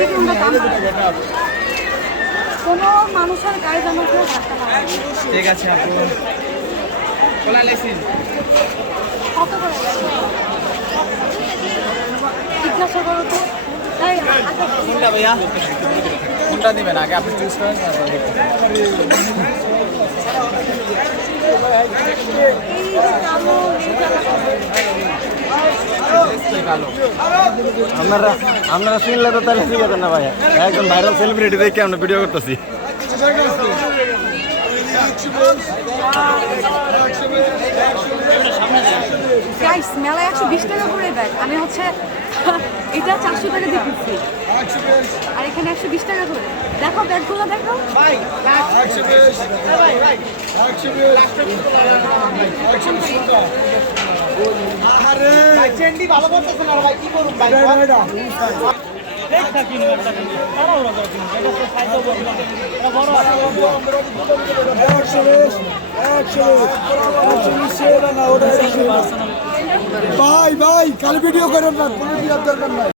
দিকে আমরা দাম কোনো মানুষের গায়ে জামা কেউ থাকতে পারে। ঠিক আছে আপু কোলা লেসিন কত করে জিজ্ঞাসা করো তো। কোনটা ভাইয়া কোনটা দিবেন আগে আপনি চুজ করেন আপনারা শুনলে তো তাহলে ঠিক আছে না ভাই, একজন ভাইরাল সেলিব্রিটি দেখে আমরা ভিডিও করতেছি। গাইস মেলায় 120 টাকা করে ব্যাগ, আমি হচ্ছে এটা 400 টাকা দিয়ে কিনছি আর এখানে 120 টাকা করে। দেখো ব্যাগগুলো দেখো ভাই, 120 ভাই ভাই 120 আরে ভাই চেন্ডি ভালো করতেছ না ভাই, কি করব ভাই ভাই ভাই কাল ভিডিও করেন না, কোনো দরকার নাই।